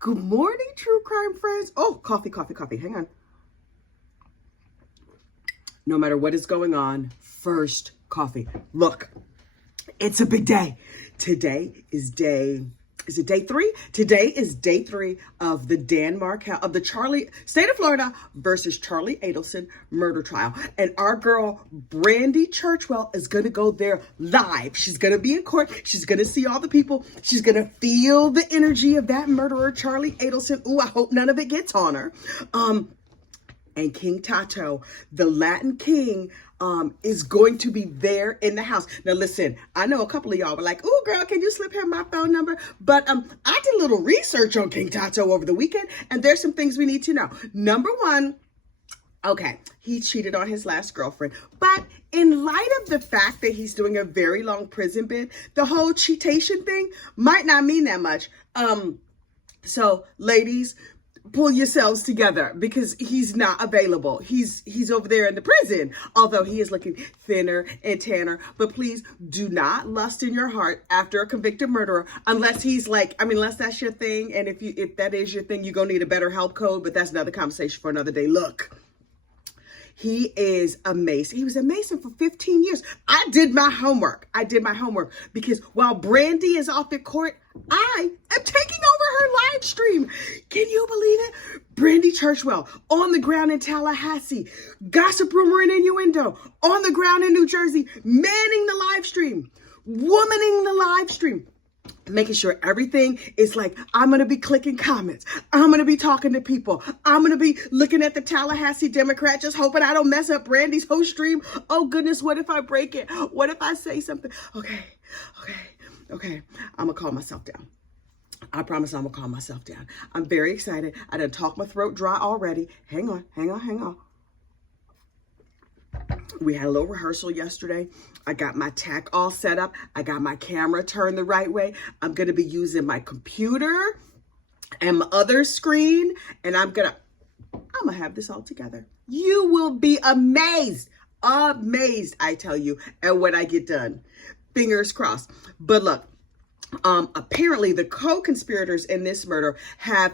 Good morning, true crime friends. Oh, coffee. Hang on. No matter what is going on, first coffee. Look, it's a big day. Today is it day 3? Today is day 3 of the state of Florida versus Charlie Adelson murder trial. And our girl, Brandy Churchwell, is going to go there live. She's going to be in court. She's going to see all the people. She's going to feel the energy of that murderer, Charlie Adelson. Ooh, I hope none of it gets on her. And King Tato, the Latin king, is going to be there in the house. Now, listen, I know a couple of y'all were like, "Ooh, girl, can you slip him my phone number?" But I did a little research on King Tato over the weekend, and there's some things we need to know. Number one, okay, he cheated on his last girlfriend. But in light of the fact that he's doing a very long prison bid, the whole cheatation thing might not mean that much. So, ladies, pull yourselves together because he's not available. He's over there in the prison, although he is looking thinner and tanner. But please do not lust in your heart after a convicted murderer unless he's like, unless that's your thing. And if that is your thing, you're going to need a better help code. But that's another conversation for another day. Look. He is a Mason. He was a Mason for 15 years. I did my homework because while Brandy is off at court, I am taking over her live stream. Can you believe it? Brandy Churchwell on the ground in Tallahassee, gossip, rumor, and innuendo on the ground in New Jersey, manning the live stream, womaning the live stream. Making sure everything is like, I'm going to be clicking comments. I'm going to be talking to people. I'm going to be looking at the Tallahassee Democrat, just hoping I don't mess up Brandy's whole stream. Oh, goodness, what if I break it? What if I say something? Okay. I'm going to calm myself down. I promise I'm going to calm myself down. I'm very excited. I done talked my throat dry already. Hang on. We had a little rehearsal yesterday. I got my tack all set up. I got my camera turned the right way. I'm going to be using my computer and my other screen. And I'm going to have this all together. You will be amazed, I tell you, at what I get done. Fingers crossed. But look. Apparently the co-conspirators in this murder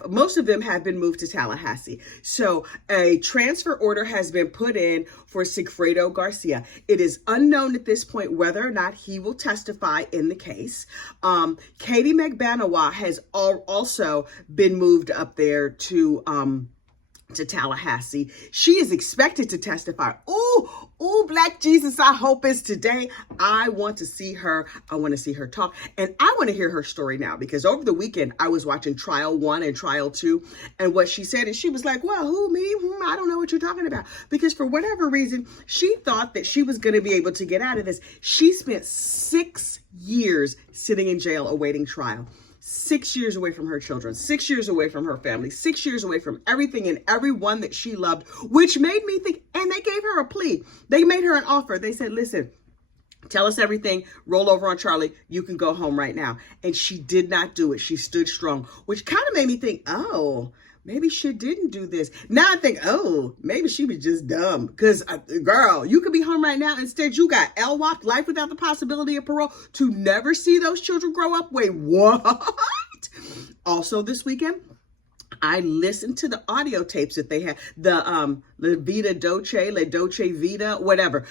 most of them have been moved to Tallahassee. So a transfer order has been put in for Sigfredo Garcia. It is unknown at this point whether or not he will testify in the case. Katie McBanawa has also been moved up there to Tallahassee. She is expected to testify. Ooh, Black Jesus, I hope it's today. I want to see her. I want to see her talk. And I want to hear her story now because over the weekend, I was watching Trial 1 and Trial 2. And what she said is she was like, well, who, me? I don't know what you're talking about. Because for whatever reason, she thought that she was going to be able to get out of this. She spent 6 years sitting in jail awaiting trial. 6 years away from her children, 6 years away from her family, 6 years away from everything and everyone that she loved, which made me think, and they gave her a plea. They made her an offer. They said, listen, tell us everything, roll over on Charlie, you can go home right now. And she did not do it. She stood strong, which kind of made me think, oh, maybe she didn't do this. Now I think, oh, maybe she was just dumb. Because, girl, you could be home right now. Instead, you got LWOP, life without the possibility of parole, to never see those children grow up. Wait, what? Also this weekend, I listened to the audio tapes that they had, the La Dolce Vita, whatever.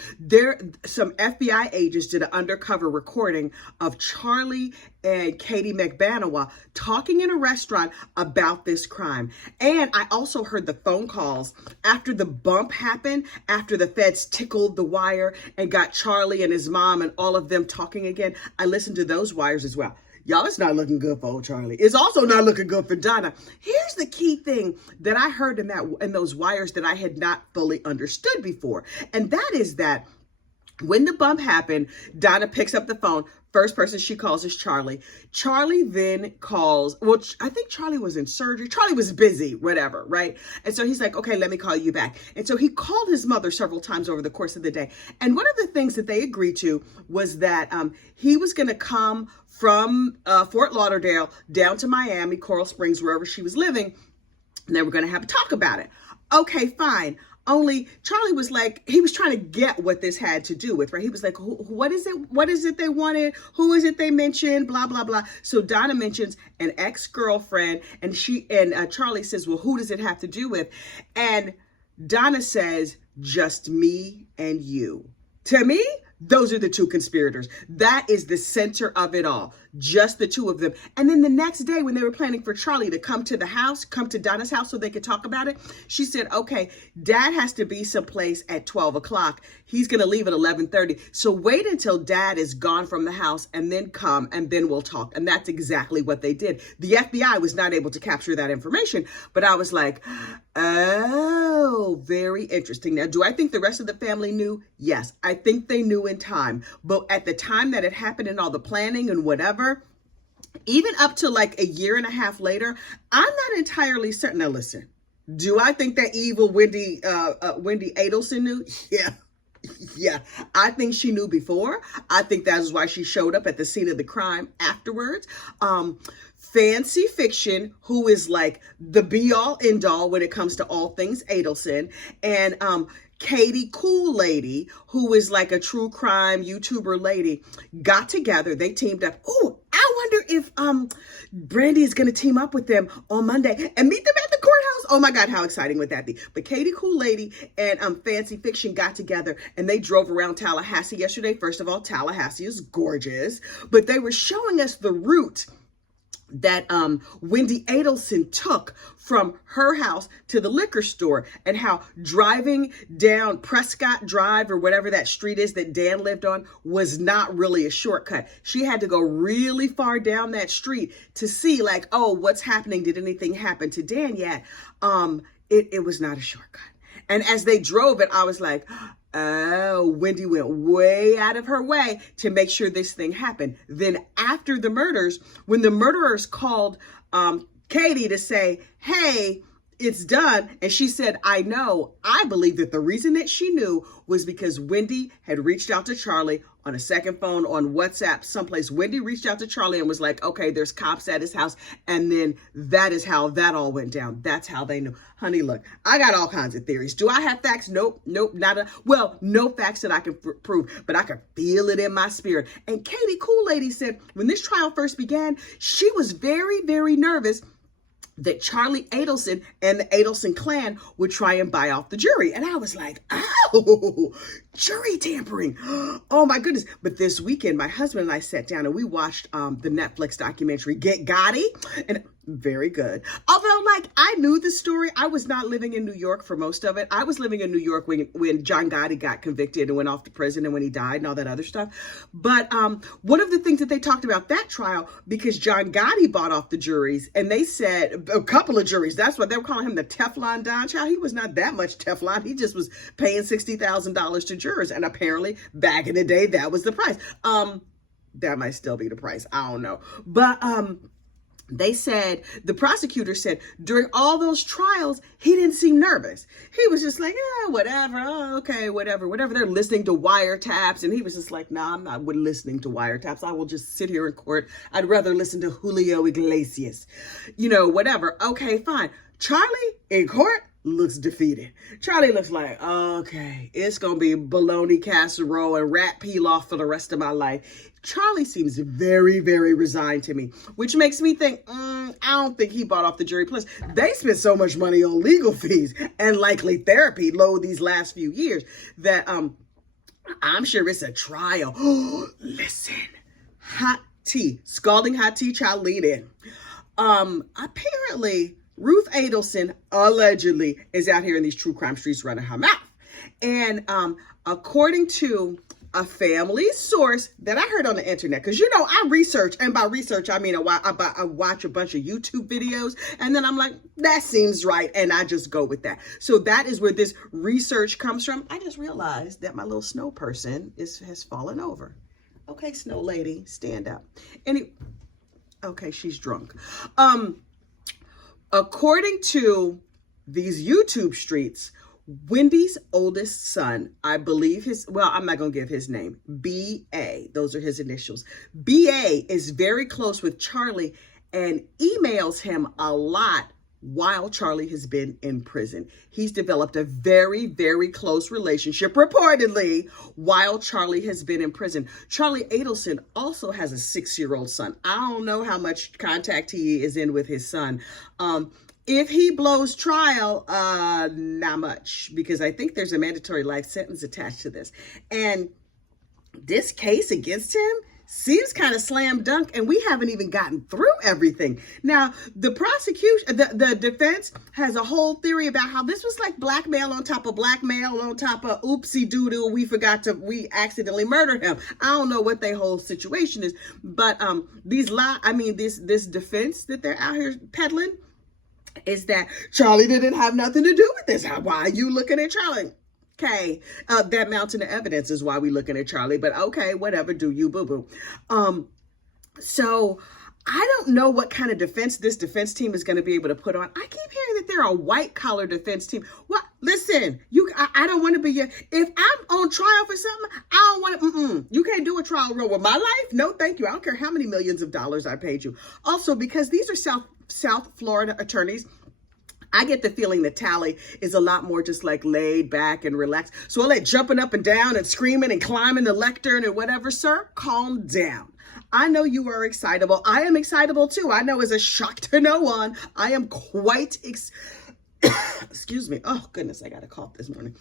Some FBI agents did an undercover recording of Charlie and Katie McBanawa talking in a restaurant about this crime. And I also heard the phone calls after the bump happened, after the feds tickled the wire and got Charlie and his mom and all of them talking again. I listened to those wires as well. Y'all, it's not looking good for old Charlie. It's also not looking good for Donna. Here's the key thing that I heard in those wires that I had not fully understood before. And that is that when the bump happened, Donna picks up the phone. First person she calls is Charlie. Charlie then calls, well, I think Charlie was in surgery. Charlie was busy, whatever, right? And so he's like, okay, let me call you back. And so he called his mother several times over the course of the day. And one of the things that they agreed to was that he was going to come from Fort Lauderdale down to Miami, Coral Springs, wherever she was living. And they were going to have a talk about it. Okay, fine. Only Charlie was like, he was trying to get what this had to do with, right? He was like, what is it? What is it they wanted? Who is it they mentioned? Blah, blah, blah. So Donna mentions an ex-girlfriend, and Charlie says, well, who does it have to do with? And Donna says, just me and you. To me, those are the two conspirators. That is the center of it all. Just the two of them. And then the next day when they were planning for Charlie to come to the house, come to Donna's house so they could talk about it, she said, okay, Dad has to be someplace at 12 o'clock. He's going to leave at 11:30. So wait until Dad is gone from the house and then come and then we'll talk. And that's exactly what they did. The FBI was not able to capture that information, but I was like, oh, very interesting. Now, do I think the rest of the family knew? Yes, I think they knew in time. But at the time that it happened and all the planning and whatever, even up to like a year and a half later, I'm not entirely certain. Now, listen, do I think that evil Wendy Adelson knew? Yeah. Yeah, I think she knew before. I think that is why she showed up at the scene of the crime afterwards. Fancy Fiction, who is like the be-all, end-all when it comes to all things Adelson, and Katie Cool Lady, who is like a true crime YouTuber lady, got together. They teamed up. Oh, I wonder if Brandy is going to team up with them on Monday and meet them at the courthouse. Oh my God, how exciting would that be? But Katie Cool Lady and Fancy Fiction got together and they drove around Tallahassee yesterday. First of all, Tallahassee is gorgeous, but they were showing us the route that Wendy Adelson took from her house to the liquor store, and how driving down Prescott Drive or whatever that street is that Dan lived on was not really a shortcut. She had to go really far down that street to see like, oh, what's happening? Did anything happen to Dan yet? It was not a shortcut. And as they drove it, I was like, oh, Wendy went way out of her way to make sure this thing happened. Then after the murders, when the murderers called Katie to say, hey, it's done, and she said, I know, I believe that the reason that she knew was because Wendy had reached out to Charlie on a second phone, on WhatsApp, someplace. Wendy reached out to Charlie and was like, okay, there's cops at his house. And then that is how that all went down. That's how they knew. Honey, look, I got all kinds of theories. Do I have facts? Nope, no facts that I can prove, but I can feel it in my spirit. And Katie Cool Lady said when this trial first began, she was very, very nervous that Charlie Adelson and the Adelson clan would try and buy off the jury. And I was like, oh, jury tampering. Oh my goodness. But this weekend, my husband and I sat down and we watched the Netflix documentary, Get Gotti. And very good. Although, like, I knew the story. I was not living in New York for most of it. I was living in New York when John Gotti got convicted and went off to prison and when he died and all that other stuff. But one of the things that they talked about that trial, because John Gotti bought off the juries, and they said a couple of juries, that's what they were calling him, the Teflon Don. Child, he was not that much Teflon. He just was paying $60,000 to jurors. And apparently back in the day, that was the price. That might still be the price. I don't know. But they said, the prosecutor said, during all those trials, he didn't seem nervous. He was just like, whatever. Oh, okay, whatever. They're listening to wiretaps. And he was just like, nah, I'm not listening to wiretaps. I will just sit here in court. I'd rather listen to Julio Iglesias. Whatever. Okay, fine. Charlie in court looks defeated. Charlie looks like, okay, it's going to be bologna casserole and rat pilaf for the rest of my life. Charlie seems very, very resigned to me, which makes me think, I don't think he bought off the jury. Plus, they spent so much money on legal fees and likely therapy these last few years that I'm sure it's a trial. Listen, hot tea, scalding hot tea, child, lean in. Apparently, Ruth Adelson allegedly is out here in these true crime streets running her mouth. And according to a family source that I heard on the internet, because I research, and by research I mean I watch a bunch of YouTube videos, and then I'm like, that seems right, and I just go with that. So that is where this research comes from. I just realized that my little snow person has fallen over. Okay, snow lady, stand up. Okay, she's drunk. According to these YouTube streets, Wendy's oldest son, I believe I'm not going to give his name, B.A., those are his initials. B.A. is very close with Charlie and emails him a lot while Charlie has been in prison. He's developed a very, very close relationship, reportedly, while Charlie has been in prison. Charlie Adelson also has a 6-year-old son. I don't know how much contact he is in with his son. If he blows trial, not much, because I think there's a mandatory life sentence attached to this. And this case against him seems kind of slam dunk, and we haven't even gotten through everything. Now, the prosecution, the defense has a whole theory about how this was like blackmail on top of blackmail on top of oopsie doodle. We accidentally murdered him. I don't know what their whole situation is, but this defense that they're out here peddling is that Charlie didn't have nothing to do with this. Why are you looking at Charlie? Okay, that mountain of evidence is why we're looking at Charlie, but okay, whatever, do you, boo-boo. So I don't know what kind of defense this defense team is going to be able to put on. I keep hearing that they're a white-collar defense team. What? Listen, I don't want to be your, if I'm on trial for something, I don't want to, you can't do a trial run with my life. No, thank you. I don't care how many millions of dollars I paid you. Also, because these are South Florida attorneys, I get the feeling that Tally is a lot more just like laid back and relaxed. So all that jumping up and down and screaming and climbing the lectern and whatever, sir, calm down. I know you are excitable. I am excitable too. I know, as a shock to no one, I am quite, excuse me. Oh goodness, I got a cough this morning.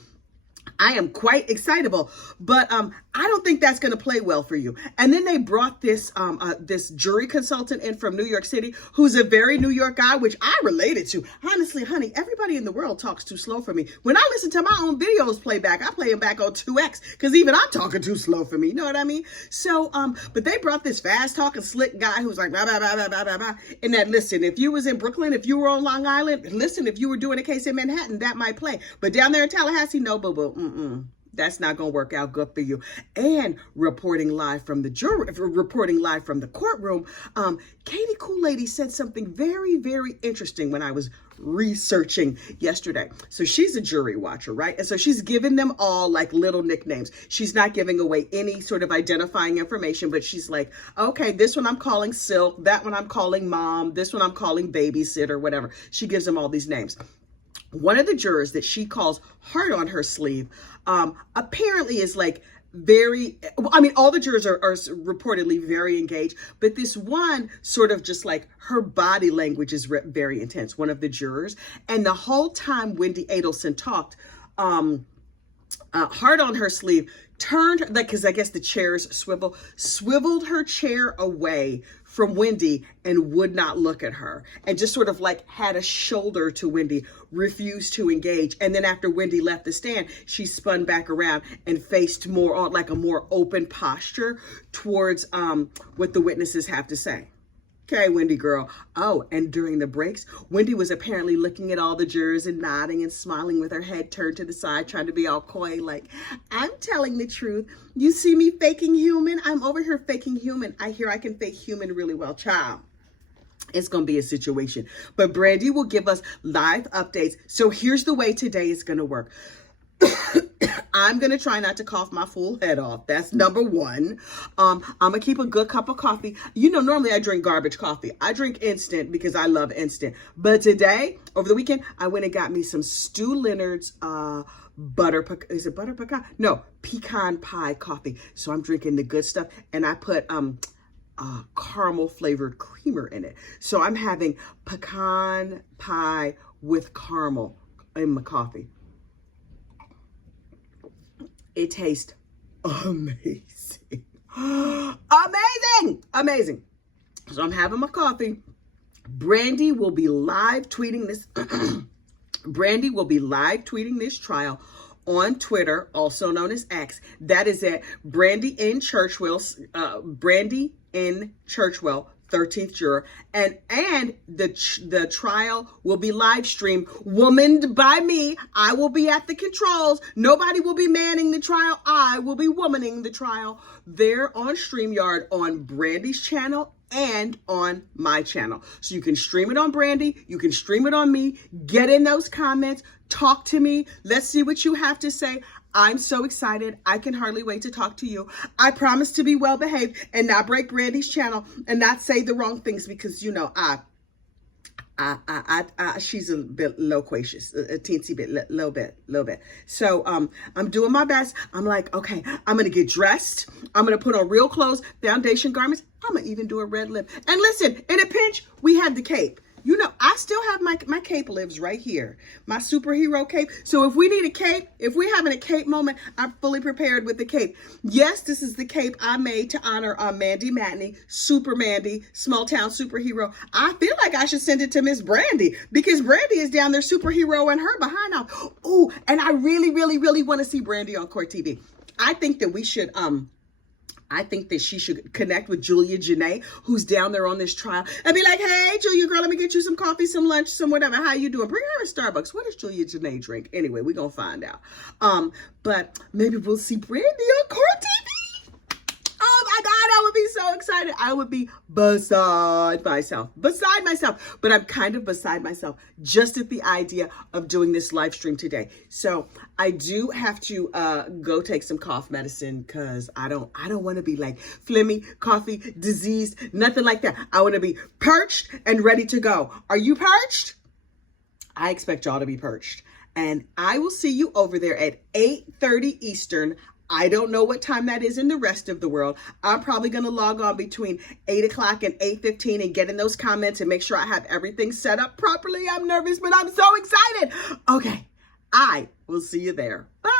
I am quite excitable, but I don't think that's going to play well for you. And then they brought this this jury consultant in from New York City, who's a very New York guy, which I related to. Honestly, honey, everybody in the world talks too slow for me. When I listen to my own videos play back, I play them back on 2X, because even I'm talking too slow for me. You know what I mean? So, but they brought this fast talking slick guy who's like, blah, blah, blah, blah, blah, blah, blah. And that, listen, if you was in Brooklyn, if you were on Long Island, listen, if you were doing a case in Manhattan, that might play. But down there in Tallahassee, no, boo-boo. That's not going to work out good for you. And reporting live from the courtroom, Katie Kool-Lady said something very, very interesting when I was researching yesterday. So she's a jury watcher, right? And so she's giving them all like little nicknames. She's not giving away any sort of identifying information, but she's like, okay, this one I'm calling Silk, that one I'm calling Mom, this one I'm calling Babysitter, whatever. She gives them all these names. One of the jurors that she calls hard on her sleeve, apparently is like very, all the jurors are reportedly very engaged, but this one sort of just like her body language is very intense, one of the jurors. And the whole time Wendy Adelson talked, hard on her sleeve, turned, like, because I guess the chairs swiveled her chair away from Wendy and would not look at her, and just sort of like had a shoulder to Wendy, refused to engage. And then after Wendy left the stand, she spun back around and faced more on like a more open posture towards what the witnesses have to say. Okay, Wendy girl. Oh, and during the breaks, Wendy was apparently looking at all the jurors and nodding and smiling with her head turned to the side, trying to be all coy, like, I'm telling the truth. You see me faking human? I'm over here faking human. I hear I can fake human really well, child. It's going to be a situation. But Brandy will give us live updates. So here's the way today is going to work. I'm going to try not to cough my full head off. That's number one. I'm going to keep a good cup of coffee. You know, normally I drink garbage coffee. I drink instant because I love instant. But today, over the weekend, I went and got me some Stu Leonard's pecan pie coffee. So I'm drinking the good stuff. And I put caramel flavored creamer in it. So I'm having pecan pie with caramel in my coffee. It tastes amazing. Amazing. So I'm having my coffee. Brandy will be live tweeting this. Brandy will be live tweeting this trial on Twitter, also known as X. That is at Brandy N. Churchwell, 13th juror, and the trial will be live streamed, womaned by me. I will be at the controls. Nobody will be manning the trial. I will be womaning the trial there on StreamYard on Brandy's channel and on my channel. So you can stream it on Brandy, you can stream it on me. Get in those comments, talk to me. Let's see what you have to say. I'm so excited. I can hardly wait to talk to you. I promise to be well behaved and not break Brandy's channel and not say the wrong things, because you know I she's a bit loquacious, a teensy bit, little bit. So I'm doing my best. I'm like, okay, I'm gonna get dressed. I'm gonna put on real clothes, foundation, garments. I'm gonna even do a red lip. And listen, in a pinch, we have the cape. You know, I still have my cape lives right here, my superhero cape. So if we need a cape, if we're having a cape moment, I'm fully prepared with the cape. Yes, this is the cape I made to honor Mandy Matney, Super Mandy, small town superhero. I feel like I should send it to Miss Brandy because Brandy is down there superhero and her behind now. Oh, and I really want to see Brandy on Court TV. I think that we should, I think that she should connect with Julia Janae, who's down there on this trial, and be like, hey, Julia, girl, let me get you some coffee, some lunch, some whatever. How you doing? Bring her a Starbucks. What does Julia Janae drink? Anyway, we're going to find out. But maybe we'll see Brandy on Court TV. Oh my God, I would be so excited. I would be beside myself. But I'm kind of beside myself just at the idea of doing this live stream today. So I do have to go take some cough medicine because I don't want to be like phlegmy, coffee, diseased, nothing like that. I want to be perched and ready to go. Are you perched? I expect y'all to be perched. And I will see you over there at 8:30 Eastern. I don't know what time that is in the rest of the world. I'm probably going to log on between 8 o'clock and 8:15 and get in those comments and make sure I have everything set up properly. I'm nervous, but I'm so excited. Okay, I will see you there. Bye.